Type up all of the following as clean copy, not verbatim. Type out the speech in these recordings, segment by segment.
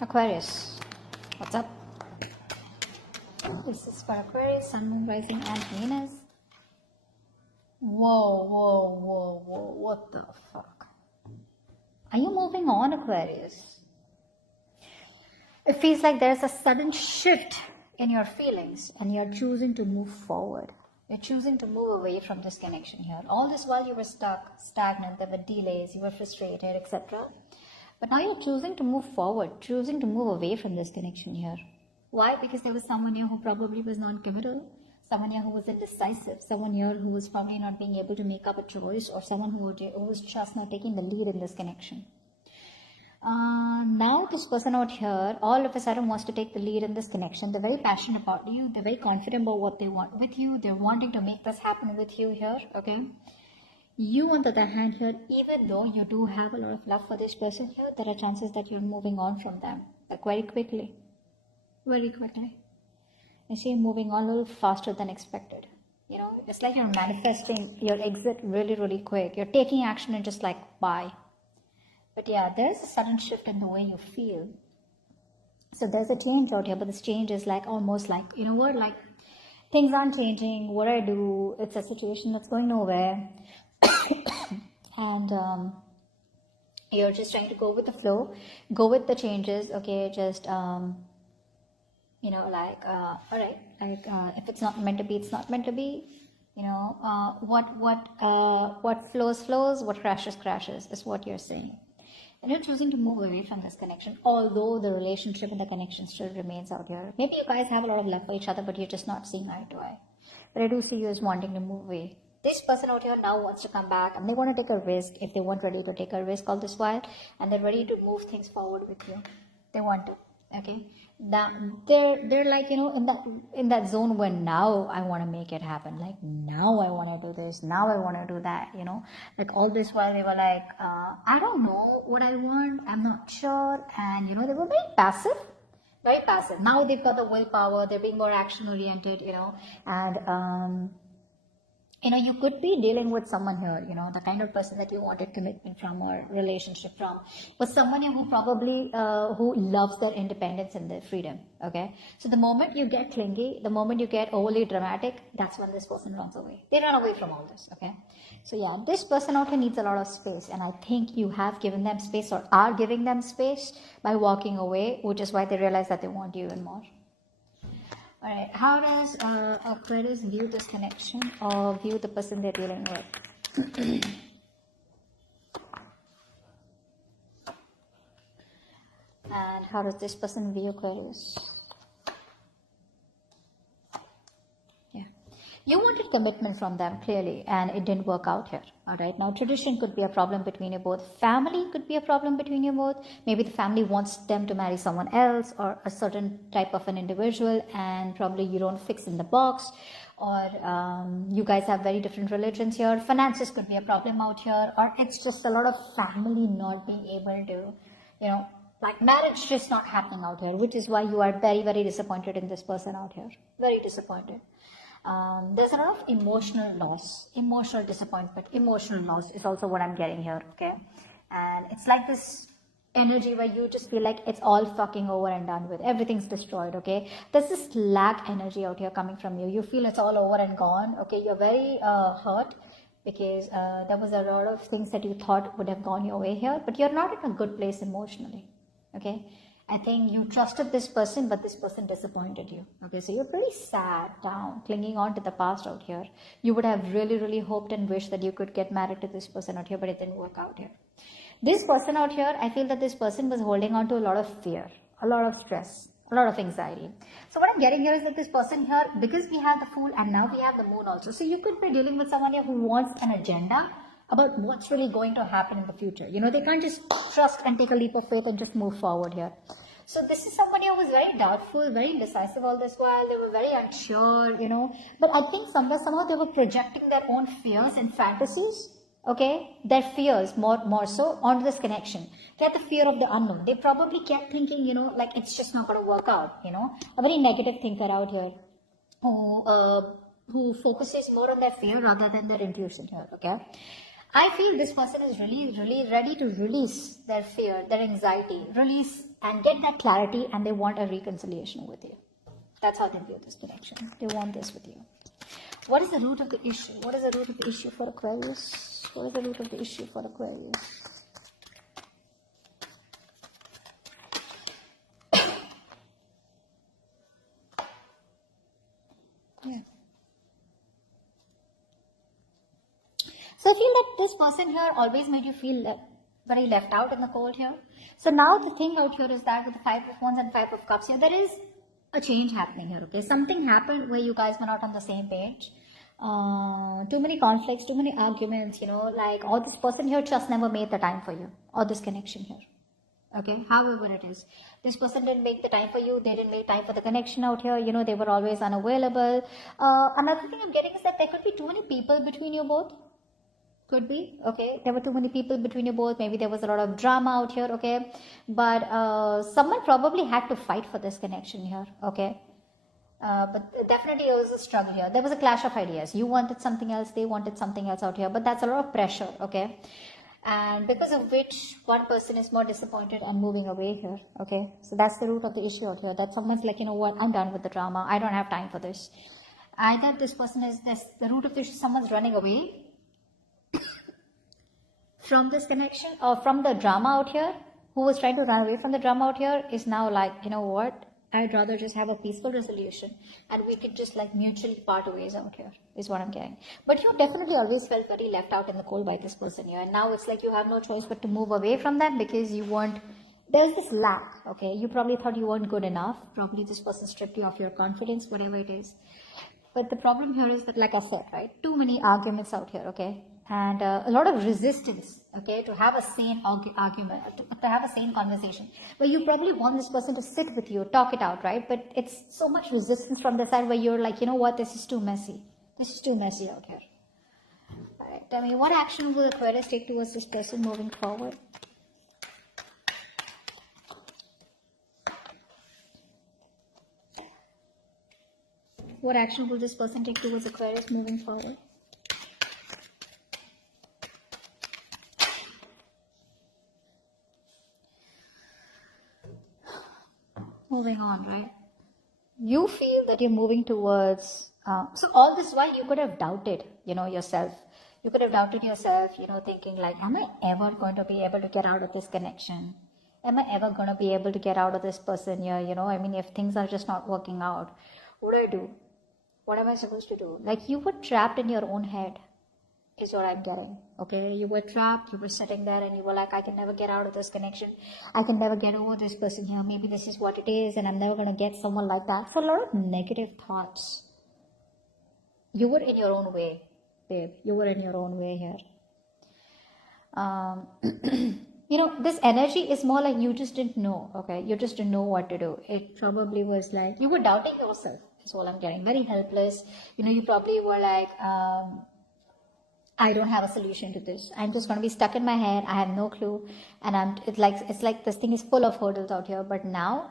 Aquarius, what's up? This is for Aquarius, Sun, Moon, Rising, and Venus. Whoa, what the fuck? Are you moving on, Aquarius? It feels like there's a sudden shift in your feelings and you're choosing to move forward. You're choosing to move away from this connection here. All this while you were stuck, stagnant, there were delays, you were frustrated, etc. But now you're choosing to move forward, choosing to move away from this connection here. Why? Because there was someone here who probably was non-committal, someone here who was indecisive, someone here who was probably not being able to make up a choice, or someone who was just not taking the lead in this connection. Now this person out here all of a sudden wants to take the lead in this connection. They're very passionate about you. They're very confident about what they want with you. They're wanting to make this happen with you here, okay? You, on the other hand here, even though you do have a lot of love for this person here, there are chances that you're moving on from them, like very quickly. Very quickly. I see you moving on a little faster than expected. You know, it's like you're manifesting your exit really, really quick. You're taking action and just like, bye. But yeah, there's a sudden shift in the way you feel. So there's a change out here, but this change is like almost like, you know what, like things aren't changing. What I do, it's a situation that's going nowhere. And you're just trying to go with the flow, go with the changes, okay, just, you know, like, all right, like, if it's not meant to be, it's not meant to be, you know, what flows, what crashes is what you're saying. And you're choosing to move away from this connection, although the relationship and the connection still remains out here. Maybe you guys have a lot of love for each other, but you're just not seeing eye to eye. But I do see you as wanting to move away. This person out here now wants to come back, and they want to take a risk if they weren't ready to take a risk all this while, and they're ready to move things forward with you. They want to, okay? They're like, you know, in that zone where now I want to make it happen. Like now I want to do this, now I want to do that, you know. Like all this while they were like, I don't know what I want, I'm not sure, and you know, they were very passive. Very passive. Now they've got the willpower, they're being more action oriented, you know, and you know, you could be dealing with someone here, you know, the kind of person that you wanted commitment from or relationship from, was someone who probably, who loves their independence and their freedom, okay? So the moment you get clingy, the moment you get overly dramatic, that's when this person runs away. They run away from all this, okay? So yeah, this person out here needs a lot of space, and I think you have given them space or are giving them space by walking away, which is why they realize that they want you even more. Alright, how does Aquarius view this connection or view the person they're dealing with? And how does this person view Aquarius? Yeah. You wanted commitment from them, clearly, and it didn't work out here. Alright, now tradition could be a problem between you both. Family could be a problem between you both. Maybe the family wants them to marry someone else or a certain type of an individual, and probably you don't fix in the box. Or you guys have very different religions here. Finances could be a problem out here. Or it's just a lot of family not being able to, you know, like marriage just not happening out here. Which is why you are very, very disappointed in this person out here. Very disappointed. There's a lot of emotional loss, emotional disappointment, emotional loss is also what I'm getting here, okay? And it's like this energy where you just feel like it's all fucking over and done with. Everything's destroyed, okay? There's this lack energy out here coming from you. You feel it's all over and gone, okay? You're very hurt because there was a lot of things that you thought would have gone your way here, but you're not in a good place emotionally, okay? I think you trusted this person, but this person disappointed you. Okay, so you're pretty sad, down, clinging on to the past out here. You would have really, really hoped and wished that you could get married to this person out here, but it didn't work out here. This person out here, I feel that this person was holding on to a lot of fear, a lot of stress, a lot of anxiety. So what I'm getting here is that this person here, because we have the Fool and now we have the Moon also, so you could be dealing with someone here who wants an agenda about what's really going to happen in the future. You know, they can't just trust and take a leap of faith and just move forward here. So this is somebody who was very doubtful, very indecisive all this while. They were very unsure, you know. But I think somehow they were projecting their own fears and fantasies, okay? Their fears more so onto this connection. They had the fear of the unknown. They probably kept thinking, you know, like it's just not going to work out, you know. A very negative thinker out here who focuses more on their fear rather than their intuition here, okay? I feel this person is really ready to release their fear, their anxiety, release and get that clarity, and they want a reconciliation with you. That's how they view this connection. They want this with you. What is the root of the issue? What is the root of the issue for Aquarius? What is the root of the issue for Aquarius? Yeah. So I feel that this person here always made you feel very left out in the cold here. So now the thing out here is that with the 5 of Wands and 5 of Cups here, there is a change happening here, okay? Something happened where you guys were not on the same page. Too many conflicts, too many arguments, like, or this person here just never made the time for you, or this connection here. Okay, however it is, this person didn't make the time for you, they didn't make time for the connection out here, they were always unavailable. Another thing I'm getting is that there could be too many people between you both. Could be, okay, there were too many people between you both, maybe there was a lot of drama out here, okay, but someone probably had to fight for this connection here, okay. But definitely it was a struggle here. There was a clash of ideas. You wanted something else, they wanted something else out here, but that's a lot of pressure, okay, and because of which one person is more disappointed and moving away here, okay. So that's the root of the issue out here, that someone's like, what, I'm done with the drama, I don't have time for this. Either this person is the root of the issue, someone's running away from this connection, or from the drama out here, who was trying to run away from the drama out here is now like, what, I'd rather just have a peaceful resolution and we could just like mutually part ways out here, is what I'm getting. But you definitely always felt very left out in the cold by this person here, and now it's like you have no choice but to move away from them because there's this lack, okay. You probably thought you weren't good enough, probably this person stripped you of your confidence, whatever it is. But the problem here is that, like I said, right, too many arguments out here, okay, and a lot of resistance, okay, to have a sane argument, to have a sane conversation, where you probably want this person to sit with you, talk it out, right, but it's so much resistance from the side where you're like, what, this is too messy out here. All right, tell me, what action will Aquarius take towards this person moving forward? What action will this person take towards Aquarius moving forward? Moving on, right? You feel that you're moving towards, so all this while you could have doubted, yourself. You could have doubted yourself, thinking like, am I ever going to be able to get out of this connection? Am I ever going to be able to get out of this person here? If things are just not working out, what do I do? What am I supposed to do? Like, you were trapped in your own head, is what I'm getting, okay? You were trapped, you were sitting there and you were like, I can never get out of this connection. I can never get over this person here. Maybe this is what it is and I'm never going to get someone like that. So a lot of negative thoughts. You were in your own way, babe. You were in your own way here. This energy is more like you just didn't know, okay? You just didn't know what to do. It probably was like, you were doubting yourself, is all I'm getting. Very helpless. You probably were like, I don't have a solution to this. I'm just going to be stuck in my head. I have no clue. And it's like this thing is full of hurdles out here. But now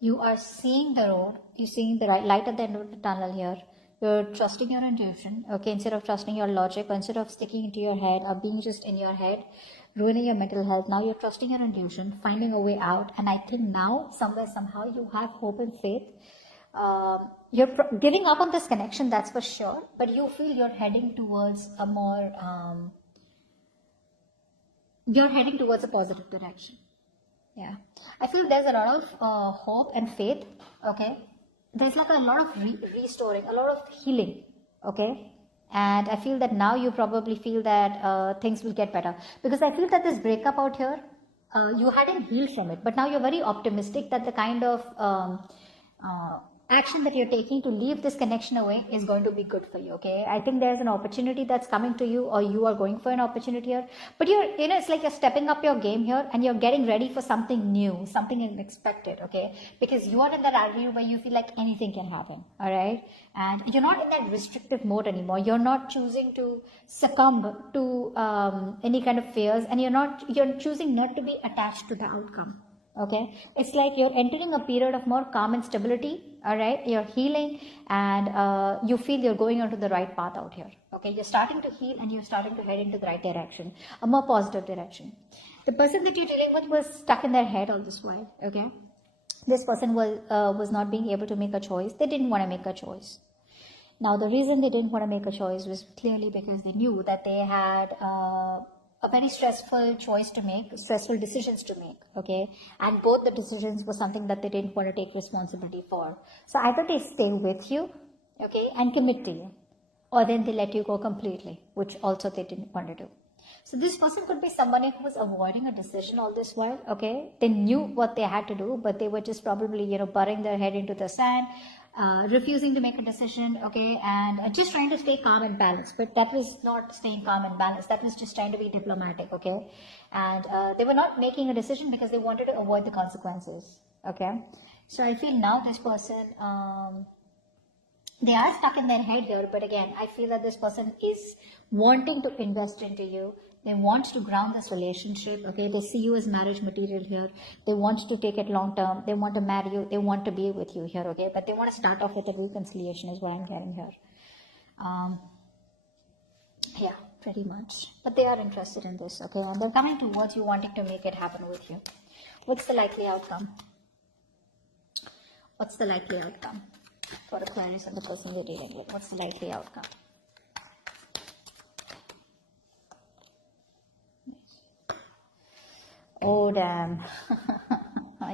you are seeing the road. You're seeing the right light at the end of the tunnel here. You're trusting your intuition, okay, instead of trusting your logic, or instead of sticking into your head or being just in your head, ruining your mental health. Now you're trusting your intuition, finding a way out. And I think now, somewhere, somehow, you have hope and faith. You're giving up on this connection, that's for sure, but you feel you're heading towards a more, you're heading towards a positive direction. Yeah. I feel there's a lot of hope and faith, okay. There's like a lot of restoring, a lot of healing, okay. And I feel that now you probably feel that things will get better. Because I feel that this breakup out here, you hadn't healed from it, but now you're very optimistic that the kind of action that you're taking to leave this connection away is going to be good for you, okay. I think there's an opportunity that's coming to you, or you are going for an opportunity here, but it's like you're stepping up your game here and you're getting ready for something new, something unexpected, okay, because you are in that attitude where you feel like anything can happen, all right, and you're not in that restrictive mode anymore. You're not choosing to succumb to any kind of fears, and you're choosing not to be attached to the outcome. Okay, it's like you're entering a period of more calm and stability. All right, you're healing, and you feel you're going onto the right path out here. Okay, you're starting to heal and you're starting to head into the right direction, a more positive direction. The person that you're dealing with was stuck in their head all this while. Okay, this person was not being able to make a choice. They didn't want to make a choice. Now, the reason they didn't want to make a choice was clearly because they knew that they had a very stressful choice to make, stressful decisions to make, okay? And both the decisions were something that they didn't want to take responsibility for. So either they stay with you, okay, and commit to you, or then they let you go completely, which also they didn't want to do. So this person could be somebody who was avoiding a decision all this while, okay? They knew what they had to do, but they were just probably, burying their head into the sand, refusing to make a decision, okay, and just trying to stay calm and balanced. But that was not staying calm and balanced. That was just trying to be diplomatic, okay? And they were not making a decision because they wanted to avoid the consequences, okay? So I feel now this person, they are stuck in their head here, but again, I feel that this person is wanting to invest into you. They want to ground this relationship, okay? They see you as marriage material here. They want to take it long term. They want to marry you. They want to be with you here, okay? But they want to start off with a reconciliation is what I'm getting here. Yeah, pretty much. But they are interested in this, okay? And they're coming towards you, wanting to make it happen with you. What's the likely outcome? What's the likely outcome for Aquarius and the person they're dealing with? What's the likely outcome? Oh, damn.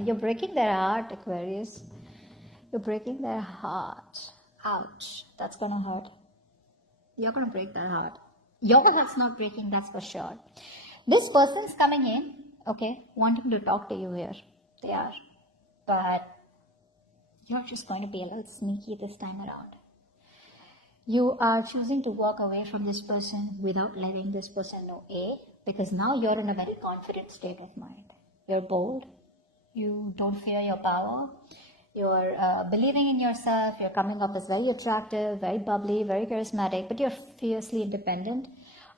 You're breaking their heart, Aquarius. You're breaking their heart. Ouch. That's going to hurt. You're going to break their heart. Your heart's not breaking, that's for sure. This person's coming in, okay, wanting to talk to you here. They are. But you're just going to be a little sneaky this time around. You are choosing to walk away from this person without letting this person know, because now you're in a very confident state of mind. You're bold. You don't fear your power. You're believing in yourself. You're coming up as very attractive, very bubbly, very charismatic, but you're fiercely independent.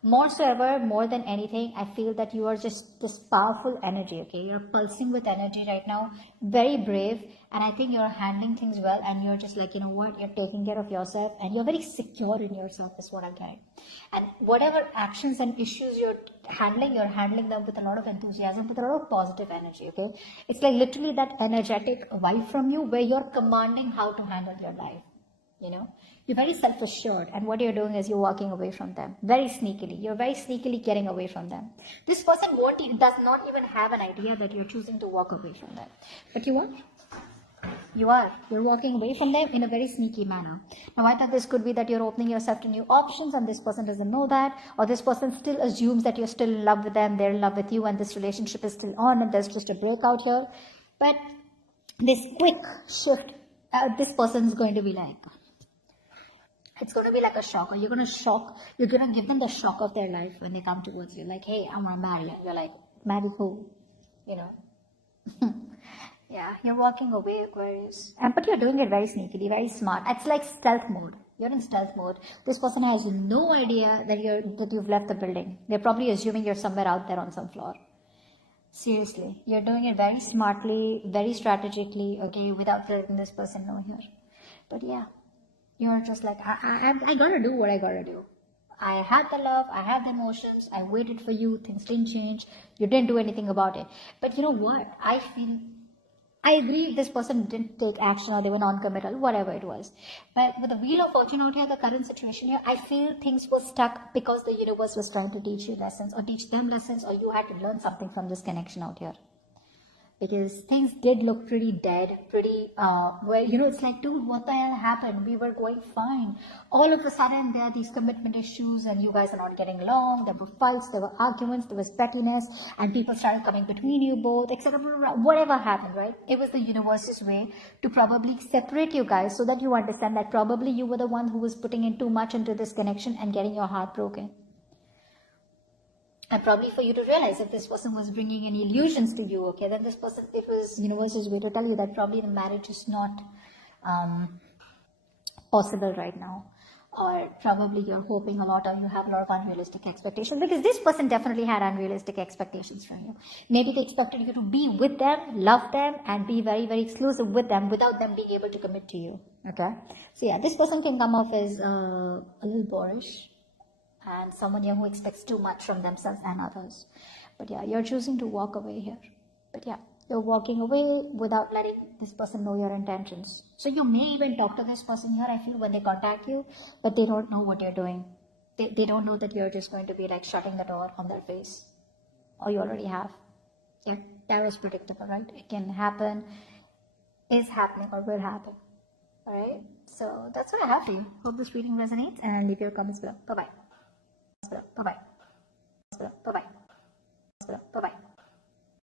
More so ever, more than anything, I feel that you are just this powerful energy, okay? You're pulsing with energy right now, very brave, and I think you're handling things well, and you're just like, you know what, you're taking care of yourself, and you're very secure in yourself is what I'm getting. And whatever actions and issues you're handling them with a lot of enthusiasm, with a lot of positive energy, okay? It's like literally that energetic vibe from you where you're commanding how to handle your life, You're very self-assured, and what you're doing is you're walking away from them very sneakily. You're very sneakily getting away from them. This person does not even have an idea that you're choosing to walk away from them. But you are. You're walking away from them in a very sneaky manner. Now, I thought this could be that you're opening yourself to new options, and this person doesn't know that, or this person still assumes that you're still in love with them, they're in love with you, and this relationship is still on, and there's just a breakout here. But this quick shift, this person's going to be like, it's going to be like a shock, or you're going to give them the shock of their life when they come towards you. Like, hey, I want to marry you. You're like, marry who? Yeah, you're walking away, Aquarius. But you're doing it very sneakily, very smart. It's like stealth mode. You're in stealth mode. This person has no idea that you've left the building. They're probably assuming you're somewhere out there on some floor. Seriously, you're doing it very smartly, very strategically, okay, without letting this person know here. But yeah. You're just like, I gotta do what I gotta do. I had the love, I had the emotions, I waited for you, things didn't change, you didn't do anything about it. But you know what? I agree if this person didn't take action or they were non-committal, whatever it was. But with the Wheel of Fortune out here, the current situation here, I feel things were stuck because the universe was trying to teach you lessons, or teach them lessons, or you had to learn something from this connection out here. Because things did look pretty dead, pretty, it's like, dude, what the hell happened? We were going fine. All of a sudden, there are these commitment issues, and you guys are not getting along. There were fights, there were arguments, there was pettiness, and people started coming between you both, etc. Whatever happened, right? It was the universe's way to probably separate you guys so that you understand that probably you were the one who was putting in too much into this connection and getting your heart broken. And probably for you to realize if this person was bringing any illusions to you, okay, then this person, it was universe's way to tell you that probably the marriage is not possible right now. or probably you're hoping a lot or you have a lot of unrealistic expectations, because this person definitely had unrealistic expectations from you. Maybe they expected you to be with them, love them, and be very, very exclusive with them without them being able to commit to you. Okay, so yeah, this person can come off as a little boorish and someone who expects too much from themselves and others. But yeah, you're choosing to walk away here. But yeah, you're walking away without letting this person know your intentions. So you may even talk to this person here, I feel, when they contact you, but they don't know what you're doing. They don't know that you're just going to be like shutting the door on their face. Or you already have. Yeah, that was predictable, right? It can happen, is happening, or will happen. Alright, so that's what I have for you. Hope this reading resonates, and leave your comments below. Bye-bye. Bye-bye. Bye-bye. Bye-bye.